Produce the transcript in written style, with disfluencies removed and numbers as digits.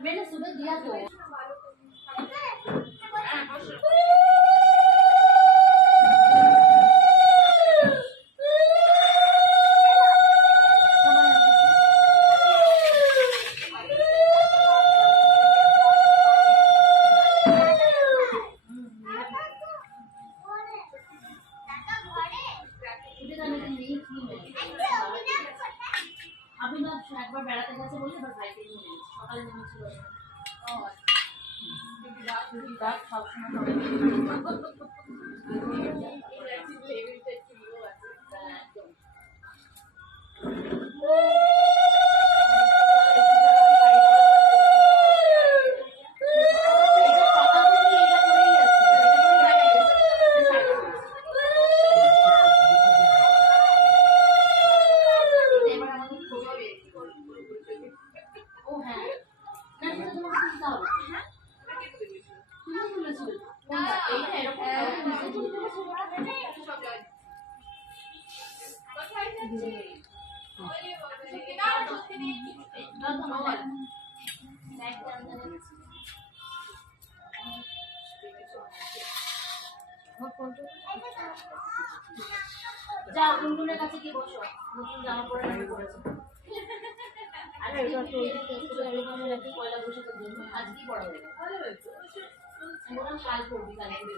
मैंने सुबह दिया तो अभी ना एक बार बेड़ाते गए बोले बस भाई के लिए সকালে নেমেছিল রাত যাও গুনগুনের কাছে কি বসো নতুন জামা পরে পড়েছে আরে এটা তো এরকম রাখি পয়লা বৈশাখের জন্য আজকেই পড়া হবে আমরা কাল করবি কালকে